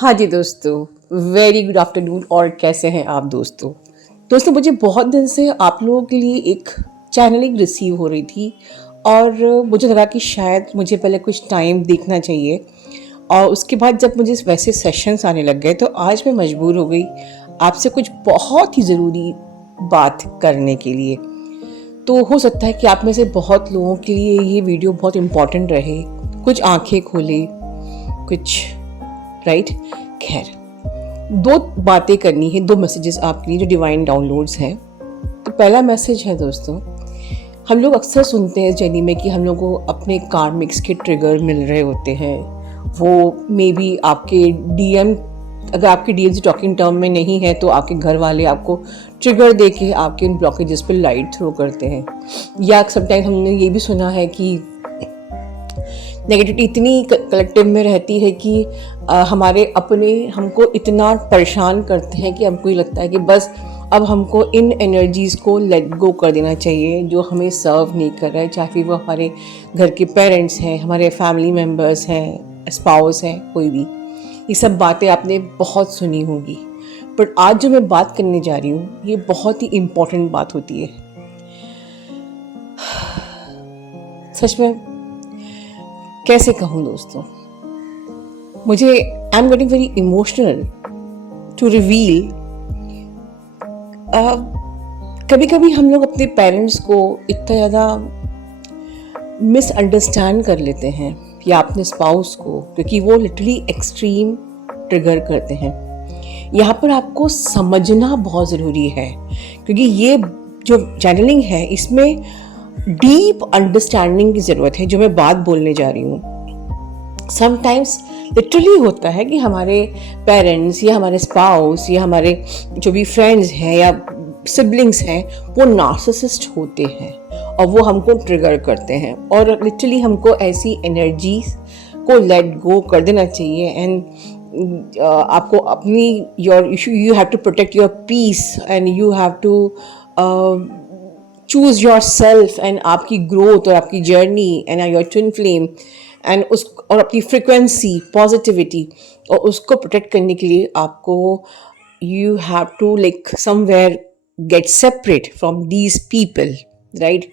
हाँ जी दोस्तों, very good afternoon. और कैसे हैं आप दोस्तों? दोस्तों, मुझे बहुत दिन से आप लोगों के लिए एक चैनलिंग रिसीव हो रही थी और मुझे लगा कि शायद मुझे पहले कुछ टाइम देखना चाहिए और उसके बाद जब मुझे वैसे सेशंस आने लग गए तो आज मैं मजबूर हो गई आपसे कुछ बहुत ही ज़रूरी बात करने के लिए। तो हो सकता है कि आप में से बहुत लोगों के लिए ये वीडियो बहुत इम्पॉर्टेंट रहे, कुछ आंखें खोले, कुछ राइट। खैर, दो बातें करनी है, दो मैसेजेस आपके लिए जो डिवाइन डाउनलोड्स हैं। तो पहला मैसेज है दोस्तों, हम लोग अक्सर सुनते हैं इस जर्नी में कि हम लोग को अपने कार्मिक्स के ट्रिगर मिल रहे होते हैं। वो मे बी आपके डीएम, अगर आपके डीएम से टॉकिंग टर्म में नहीं है तो आपके घर वाले आपको ट्रिगर दे के आपके इन ब्लॉकेजेस पे लाइट थ्रो करते हैं। या समटाइम हमने ये भी सुना है कि नेगेटिविटी इतनी कलेक्टिव में रहती है कि हमारे अपने हमको इतना परेशान करते हैं कि हमको ये लगता है कि बस अब हमको इन एनर्जीज़ को लेट गो कर देना चाहिए जो हमें सर्व नहीं कर रहा है, चाहे वो हमारे घर के पेरेंट्स हैं, हमारे फैमिली मेम्बर्स हैं, स्पाउस हैं, कोई भी। ये सब बातें आपने बहुत सुनी होंगी, बट आज जो मैं बात करने जा रही हूँ ये बहुत ही इम्पोर्टेंट बात होती है। सच में कैसे कहूँ दोस्तों, मुझे I am getting very emotional to reveal. कभी कभी हम लोग अपने पेरेंट्स को इतना ज़्यादा मिसअंडरस्टैंड कर लेते हैं या अपने स्पाउस को, क्योंकि वो लिटरली एक्सट्रीम ट्रिगर करते हैं। यहाँ पर आपको समझना बहुत ज़रूरी है, क्योंकि ये जो चैनलिंग है इसमें डीप अंडरस्टैंडिंग की ज़रूरत है। जो मैं बात बोलने जा रही हूँ, समटाइम्स लिटरली होता है कि हमारे पेरेंट्स या हमारे स्पाउस या हमारे जो भी फ्रेंड्स हैं या सिबलिंग्स हैं वो नार्सिसिस्ट होते हैं और वो हमको ट्रिगर करते हैं और लिटरली हमको ऐसी एनर्जीज को लेट गो कर देना चाहिए। एंड आपको अपनी you have to protect your peace and you have to choose your self and आपकी ग्रोथ और आपकी journey and your twin flame and उस और अपनी फ्रिक्वेंसी पॉजिटिविटी और उसको प्रोटेक्ट करने के लिए आपको you have to like somewhere get separate from these people, right.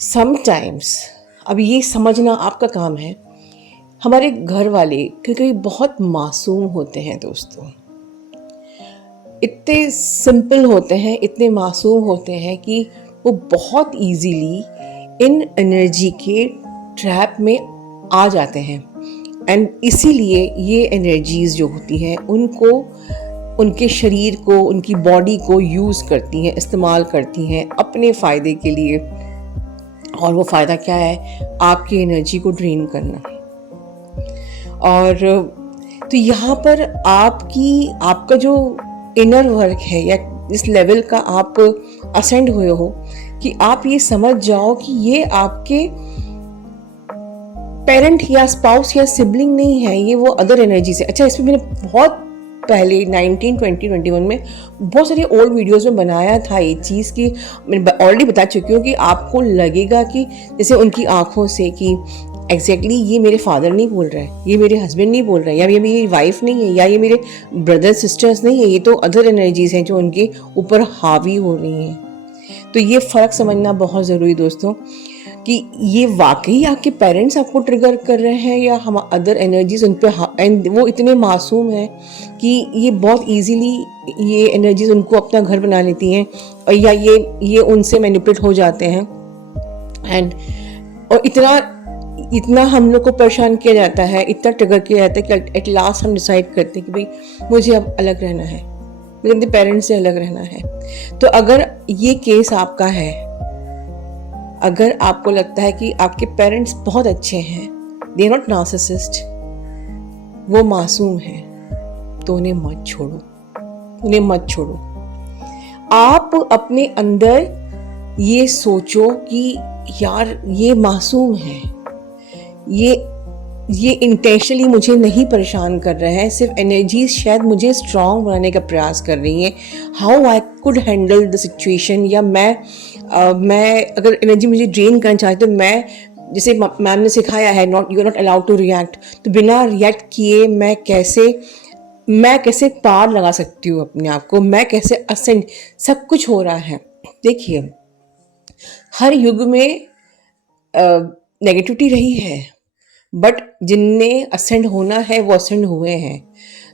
Sometimes अब ये समझना आपका काम है। हमारे घर वाले क्योंकि बहुत मासूम होते हैं दोस्तों, इतने सिंपल होते हैं, इतने मासूम होते हैं कि वो बहुत इजीली इन एनर्जी के ट्रैप में आ जाते हैं। एंड इसीलिए ये एनर्जीज जो होती हैं उनको, उनके शरीर को, उनकी बॉडी को यूज़ करती हैं, इस्तेमाल करती हैं अपने फ़ायदे के लिए। और वो फ़ायदा क्या है? आपकी एनर्जी को ड्रेन करना। और तो यहाँ पर आपका जो इनर वर्क है या इस लेवल का आप असेंड हुए हो कि आप ये समझ जाओ कि ये आपके पेरेंट या स्पाउस या सिबलिंग नहीं है, ये वो अदर एनर्जी से। अच्छा, इसमें मैंने बहुत पहले 1920-21 में बहुत सारे ओल्ड वीडियोस में बनाया था ये चीज़ की। मैं ऑलरेडी बता चुकी हूँ कि आपको लगेगा कि जैसे उनकी आंखों से कि एग्जैक्टली ये मेरे फादर नहीं बोल रहा है, ये मेरे हस्बैंड नहीं बोल रहे हैं, या ये मेरी वाइफ नहीं है, या ये मेरे ब्रदर्स सिस्टर्स नहीं है, ये तो अदर एनर्जीज हैं जो उनके ऊपर हावी हो रही हैं। तो ये फ़र्क समझना बहुत ज़रूरी दोस्तों कि ये वाकई आपके पेरेंट्स आपको ट्रिगर कर रहे हैं या हम अदर एनर्जीज उन पर, एंड वो इतने मासूम हैं कि ये बहुत इजीली ये एनर्जीज उनको अपना घर बना लेती हैं और या ये उनसे मैनिपुलेट हो जाते हैं। एंड और इतना हम लोग को परेशान किया जाता है, इतना ट्रिगर किया जाता है कि एट लास्ट हम डिसाइड करते हैं कि भाई मुझे अब अलग रहना है, मुझे अपने पेरेंट्स से अलग रहना है। तो अगर ये केस आपका है, अगर आपको लगता है कि आपके पेरेंट्स बहुत अच्छे हैं, दे आर नॉट नार्सिसिस्ट, वो मासूम हैं, तो उन्हें मत छोड़ो, उन्हें मत छोड़ो। आप अपने अंदर ये सोचो कि यार ये मासूम है, ये इंटेंशनली मुझे नहीं परेशान कर रहे हैं, सिर्फ एनर्जीज शायद मुझे स्ट्रांग बनाने का प्रयास कर रही हैं। How I could handle the situation, या मैं अगर एनर्जी मुझे ड्रेन करना चाहती तो जैसे मैम ने सिखाया है, not you are not allowed to react, तो बिना रिएक्ट किए मैं कैसे पार लगा सकती हूँ अपने आप को, मैं कैसे असेंड, सब कुछ हो रहा है। देखिए, हर युग में नेगेटिविटी रही है, बट जिनने असेंड होना है वो असेंड हुए हैं।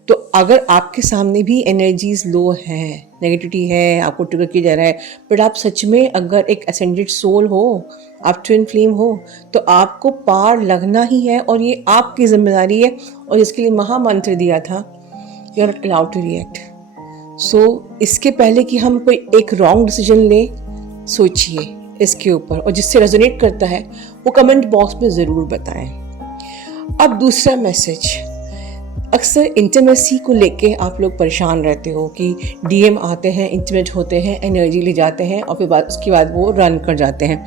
तो अगर आपके सामने भी एनर्जीज लो है, नेगेटिविटी है, आपको ट्रिगर किया जा रहा है, बट आप सच में अगर एक असेंडेड सोल हो, आप ट्विन फ्लेम हो, तो आपको पार लगना ही है, और ये आपकी जिम्मेदारी है। और इसके लिए महामंत्र दिया था, you are not allowed to react. So इसके पहले कि हम कोई एक रॉन्ग डिसीजन ले, सोचिए इसके ऊपर, और जिससे रेजोनेट करता है वो कमेंट बॉक्स में ज़रूर बताएं। अब दूसरा मैसेज, अक्सर इंटीमेसी को लेके आप लोग परेशान रहते हो कि डीएम आते हैं, इंटीमेट होते हैं, एनर्जी ले जाते हैं, और फिर उसके बाद वो रन कर जाते हैं।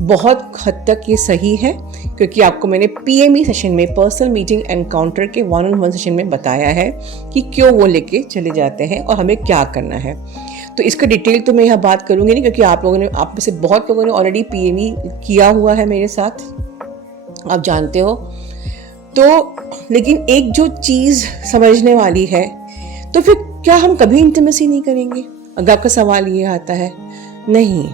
बहुत हद तक ये सही है, क्योंकि आपको मैंने पीएमई सेशन में, पर्सनल मीटिंग एनकाउंटर के 1-on-1 सेशन में बताया है कि क्यों वो लेके चले जाते हैं और हमें क्या करना है। तो इसका डिटेल तो मैं यहाँ बात करूँगी नहीं, क्योंकि आप में से बहुत लोगों ने ऑलरेडी पीएमई किया हुआ है मेरे साथ, आप जानते हो। तो लेकिन एक जो चीज़ समझने वाली है, तो फिर क्या हम कभी इंटीमेसी नहीं करेंगे? अगर आपका सवाल ये आता है, नहीं,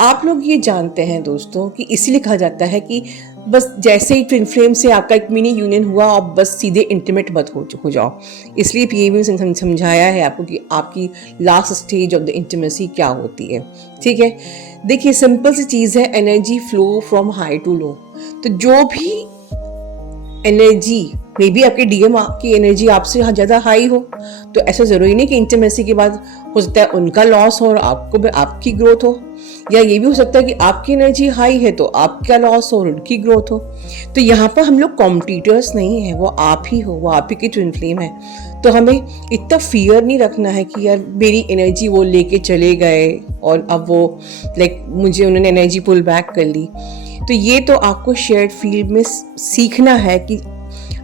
आप लोग ये जानते हैं दोस्तों कि इसीलिए कहा जाता है कि बस जैसे ही ट्विन फ्लेम से आपका एक मिनी यूनियन हुआ, आप बस सीधे इंटीमेट मत हो जाओ। इसलिए पीएमई ने समझाया है आपको कि आपकी last stage of the intimacy क्या होती है। ठीक है, देखिए सिंपल सी चीज़ है, energy flow from high to low. तो जो भी एनर्जी, मे बी आपके डीएम की एनर्जी आपसे ज़्यादा हाई हो, तो ऐसा ज़रूरी नहीं कि इंटीमेसी के बाद हो सकता है उनका लॉस हो और आपकी ग्रोथ हो, या ये भी हो सकता है कि आपकी एनर्जी हाई है तो आपका लॉस हो और उनकी ग्रोथ हो। तो यहाँ पर हम लोग कॉम्पिटिटर्स नहीं हैं, वो आप ही हो, वो आप ही की ट्विन फ्लेम है। तो हमें इतना फियर नहीं रखना है कि यार मेरी एनर्जी वो लेके चले गए और अब वो मुझे उन्होंने एनर्जी पुल बैक कर ली। तो ये तो आपको शेयर्ड फील्ड में सीखना है कि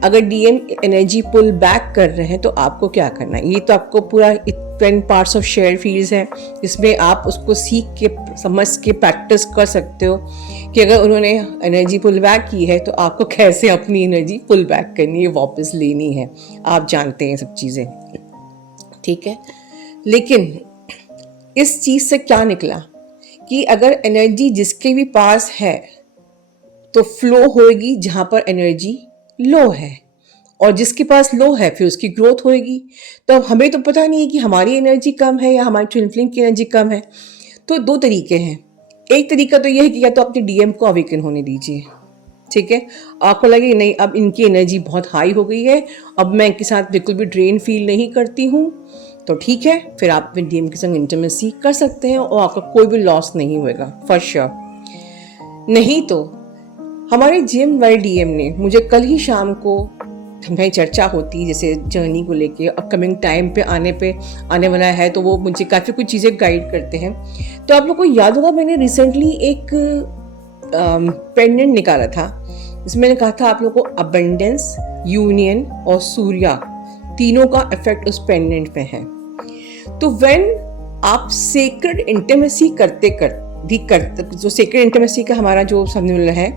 अगर डीएम एनर्जी पुल बैक कर रहे हैं तो आपको क्या करना है। ये तो आपको पूरा 10 पार्ट्स ऑफ शेयर्ड फील्ड्स हैं, जिसमें आप उसको सीख के, समझ के प्रैक्टिस कर सकते हो कि अगर उन्होंने एनर्जी पुल बैक की है तो आपको कैसे अपनी एनर्जी पुल बैक करनी है, वापस लेनी है। आप जानते हैं सब चीज़ें, ठीक है। लेकिन इस चीज़ से क्या निकला कि अगर एनर्जी जिसके भी पास है तो फ्लो होएगी जहाँ पर एनर्जी लो है, और जिसके पास लो है फिर उसकी ग्रोथ होएगी। तो अब हमें तो पता नहीं है कि हमारी एनर्जी कम है या हमारी ट्विन फ्लेम की एनर्जी कम है। तो दो तरीके हैं। एक तरीका तो यह है कि या तो अपने डीएम को अवेकन होने दीजिए, ठीक है। आपको लगे नहीं अब इनकी एनर्जी बहुत हाई हो गई है, अब मैं इनके साथ बिल्कुल भी ड्रेन फील नहीं करती हूँ, तो ठीक है, फिर आप अपने डीएम के संग इंटीमेसी कर सकते हैं और आपका कोई भी लॉस नहीं होएगा, फॉर श्योर। नहीं तो हमारे जीएम वाले डीएम ने मुझे कल ही शाम को, हमारी चर्चा होती जैसे जर्नी को लेके, अपकमिंग टाइम पे आने वाला है, तो वो मुझे काफ़ी कुछ चीज़ें गाइड करते हैं। तो आप लोग को याद होगा मैंने रिसेंटली एक पेंडेंट निकाला था, जिसमें मैंने कहा था आप लोग को अबंडेंस, यूनियन और सूर्या तीनों का इफेक्ट उस पेंडेंट पे है। तो व्हेन आप सेक्रेड इंटीमेसी करते जो सेक्रेड इंटीमेसी का हमारा जो फॉर्मूला है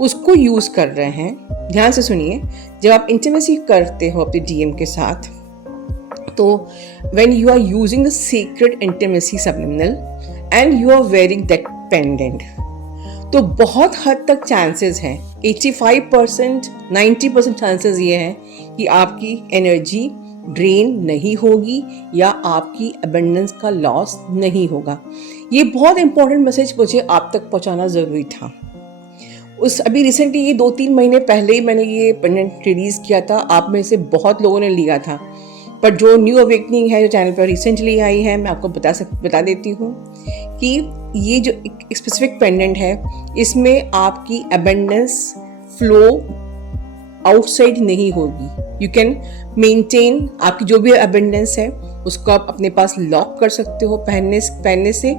उसको यूज़ कर रहे हैं, ध्यान से सुनिए, जब आप इंटीमेसी करते हो अपने डीएम के साथ, तो when you are using the secret intimacy subliminal and you are wearing that pendant, तो बहुत हद तक चांसेस हैं, 85% 90% चांसेस ये हैं कि आपकी एनर्जी ड्रेन नहीं होगी या आपकी अबंडेंस का लॉस नहीं होगा। ये बहुत इंपॉर्टेंट मैसेज मुझे आप तक पहुंचाना ज़रूरी था। अभी रिसेंटली ये 2-3 महीने पहले ही मैंने ये पेंडेंट रिलीज़ किया था, आप में से बहुत लोगों ने लिया था, पर जो न्यू अवेकनिंग है जो चैनल पर रिसेंटली आई है, मैं आपको बता देती हूँ कि ये जो एक स्पेसिफिक पेंडेंट है, इसमें आपकी अबंडेंस फ्लो आउटसाइड नहीं होगी। यू कैन मेंटेन, आपकी जो भी अबंडेंस है उसको आप अपने पास लॉक कर सकते हो पहनने से,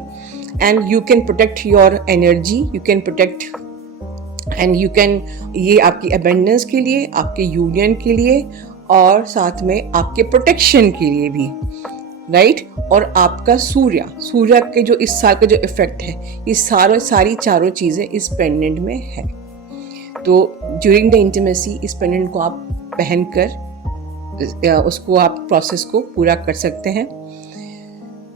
and you can protect your energy, you can protect and you can, ये आपकी अबंडेंस के लिए, आपके यूनियन के लिए और साथ में आपके प्रोटेक्शन के लिए भी राइट। और आपका सूर्य के जो इस साल का जो इफेक्ट है, ये सारी चारों चीज़ें इस पेंडेंट में है। तो ड्यूरिंग द इंटीमेसी इस पेंडेंट को आप पहनकर उसको आप प्रोसेस को पूरा कर सकते हैं।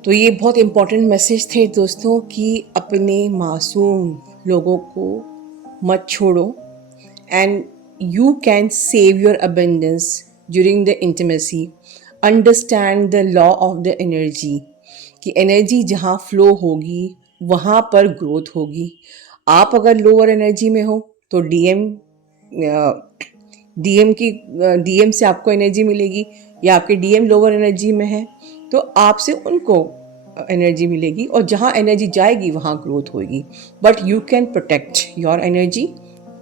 तो ये बहुत इम्पोर्टेंट मैसेज थे दोस्तों कि अपने मासूम लोगों को मत छोड़ो, and you can save your abundance during the intimacy. Understand the law of the energy, कि एनर्जी जहाँ फ्लो होगी वहाँ पर ग्रोथ होगी। आप अगर लोअर एनर्जी में हो तो डीएम से आपको एनर्जी मिलेगी, या आपके डीएम लोअर एनर्जी में है तो आपसे उनको एनर्जी मिलेगी, और जहाँ एनर्जी जाएगी वहाँ ग्रोथ होगी। But you can protect your energy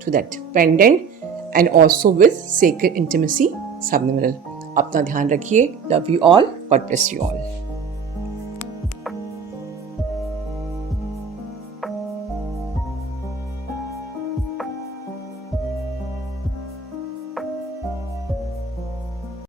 through that pendant and also with sacred intimacy subliminal. अपना ध्यान रखिए। Love you all, God bless you all.